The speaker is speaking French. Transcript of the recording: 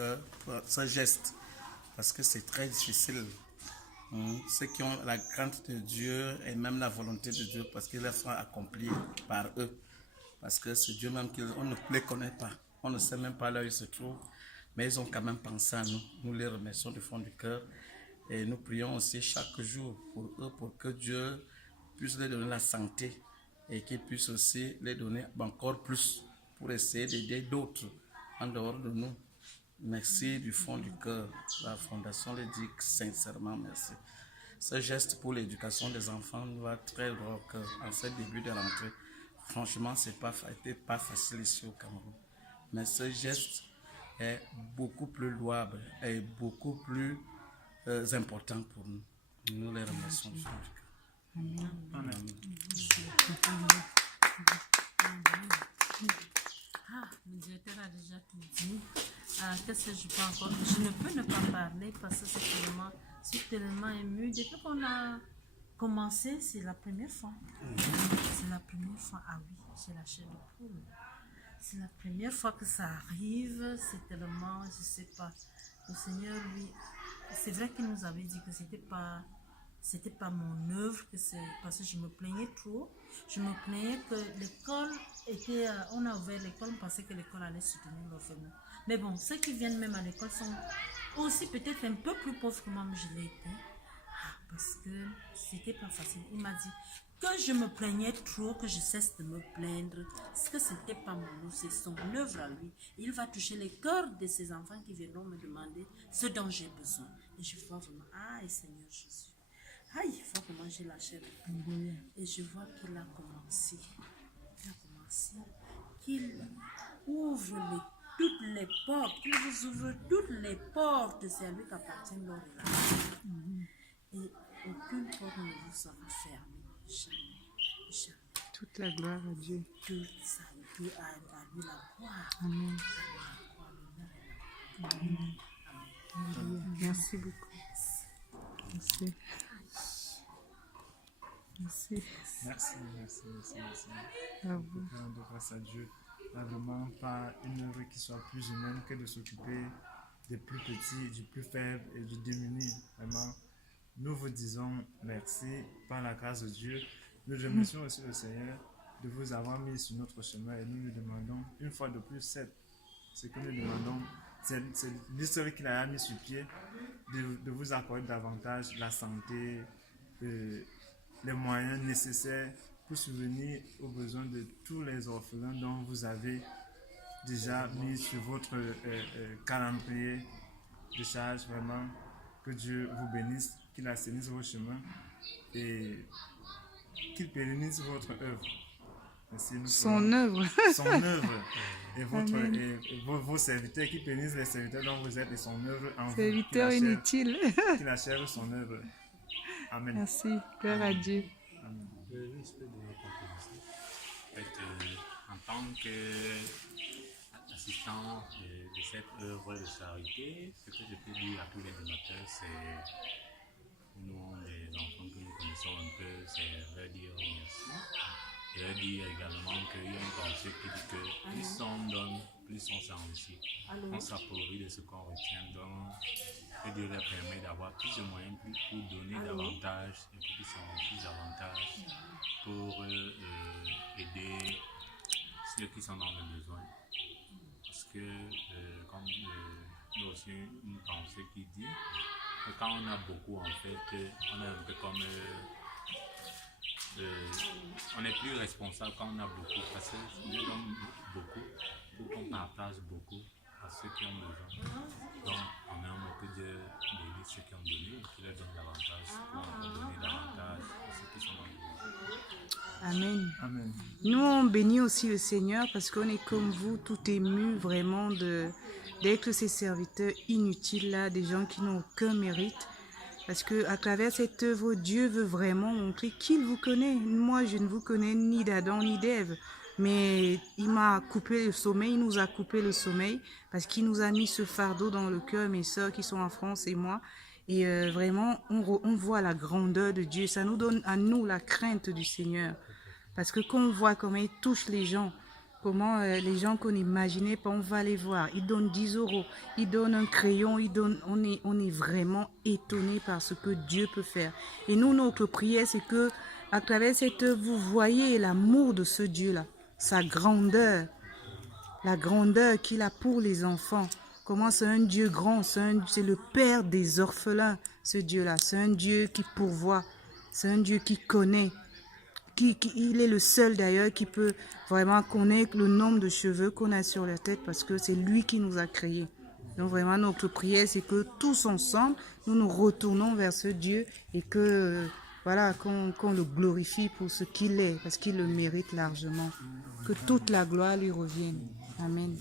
cœur pour ce geste, parce que c'est très difficile. Ceux qui ont la crainte de Dieu et même la volonté de Dieu, parce qu'ils les font accomplir par eux. Parce que c'est Dieu même qu'on ne les connaît pas. On ne sait même pas là où ils se trouvent. Mais ils ont quand même pensé à nous. Nous les remercions du fond du cœur. Et nous prions aussi chaque jour pour eux, pour que Dieu puisse les donner la santé et qu'il puisse aussi les donner encore plus pour essayer d'aider d'autres en dehors de nous. Merci du fond du cœur. La Fondation le dit sincèrement merci. Ce geste pour l'éducation des enfants nous va très droit au cœur en ce début de rentrée. Franchement, ce n'était pas facile ici au Cameroun. Mais ce geste est beaucoup plus louable et beaucoup plus important pour nous. Nous les remercions du fond du cœur. Amen. Le directeur a déjà tout dit. Qu'est-ce que je peux encore? Je ne peux ne pas parler parce que c'est tellement ému. Depuis qu'on a commencé, c'est la première fois. C'est la première fois. Ah oui, j'ai la chair de poule. C'est la première fois que ça arrive. C'est tellement, je sais pas. Le Seigneur, lui, c'est vrai qu'il nous avait dit que c'était pas mon œuvre, que c'est parce que je me plaignais trop. Je me plaignais que l'école était, on a ouvert l'école, on pensait que l'école allait soutenir l'orphelinat. Mais bon, ceux qui viennent même à l'école sont aussi peut-être un peu plus pauvres que moi, mais je l'ai été. Parce que c'était pas facile. Il m'a dit que je me plaignais trop, que je cesse de me plaindre. Parce que c'était pas mon œuvre, c'est son œuvre à lui. Il va toucher les cœurs de ces enfants qui viendront me demander ce dont j'ai besoin. Et je vois vraiment, Seigneur Jésus. Il faut que j'ai la chair. Et je vois qu'il a commencé. Qu'il ouvre toutes les portes. Qu'il vous ouvre toutes les portes. C'est à lui qu'appartient l'or et l'argent. Et aucune porte ne vous sera fermée. Jamais. Jamais. Toute la gloire à Dieu. Tout ça. Dieu a à lui la gloire. Amen. Amen. Amen. Merci beaucoup. Merci. Merci. Merci. À vous. De grâce à Dieu. Vraiment pas une œuvre qui soit plus humaine que de s'occuper des plus petits, du plus faible et du démuni. Vraiment, nous vous disons merci par la grâce de Dieu. Nous remercions aussi le Seigneur de vous avoir mis sur notre chemin et nous lui demandons une fois de plus ce que nous demandons, c'est l'histoire qu'il a mis sur pied, de vous accorder davantage la santé, les moyens nécessaires pour subvenir aux besoins de tous les orphelins dont vous avez déjà mis sur votre calendrier de charge. Vraiment, que Dieu vous bénisse, qu'il assainisse vos chemins et qu'il pérennise votre œuvre. Merci, son œuvre. Son œuvre. Et, vos serviteurs, qui pérennise les serviteurs dont vous êtes et son œuvre en vous. Serviteur inutile. Qu'il achève son œuvre. Amen. Merci. Gloire à Dieu. Amen. En tant qu'assistant de cette œuvre de charité, ce que je peux dire à tous les donateurs, c'est nous, les enfants que nous connaissons un peu, c'est leur dire merci. Et leur dire également qu'il y a une pensée qui dit que plus on donne, plus on s'enrichit. On s'appauvrit de ce qu'on retient. Donc, que Dieu leur permet d'avoir plus de moyens pour donner davantage et pour qu'ils s'enrichissent davantage pour aider ceux qui sont dans le besoin. Parce que, comme il y a aussi une pensée qui dit que quand on a beaucoup, en fait, on est un peu comme. On est plus responsable quand on a beaucoup, parce que si on donne beaucoup, il faut qu'on partage beaucoup à ceux qui ont besoin. Donc, on aime que Dieu bénisse ceux qui ont donné et qu'il leur donne davantage pour donner davantage à ceux qui sont dans le besoin. Amen. Amen. Nous, on bénit aussi le Seigneur parce qu'on est comme vous, tout ému vraiment d'être ces serviteurs inutiles là, des gens qui n'ont aucun mérite. Parce qu'à travers cette œuvre, Dieu veut vraiment montrer qu'il vous connaît. Moi, je ne vous connais ni d'Adam ni d'Ève. Mais il m'a coupé le sommeil, il nous a coupé le sommeil parce qu'il nous a mis ce fardeau dans le cœur, mes soeurs qui sont en France et moi. Et vraiment, on voit la grandeur de Dieu. Ça nous donne à nous la crainte du Seigneur. Parce que quand on voit comment il touche les gens, comment les gens qu'on n'imaginait pas, on va les voir. Ils donnent 10 euros, ils donnent un crayon, on est vraiment étonné par ce que Dieu peut faire. Et nous, notre prière, c'est que à travers cette œuvre, vous voyez l'amour de ce Dieu-là, sa grandeur, la grandeur qu'il a pour les enfants. Comment c'est un Dieu grand, c'est le Père des orphelins, ce Dieu-là. C'est un Dieu qui pourvoit, c'est un Dieu qui connaît. Il est le seul d'ailleurs qui peut vraiment connaître le nombre de cheveux qu'on a sur la tête parce que c'est lui qui nous a créés. Donc vraiment notre prière c'est que tous ensemble nous nous retournons vers ce Dieu et que voilà qu'on le glorifie pour ce qu'il est parce qu'il le mérite largement. Que toute la gloire lui revienne. Amen.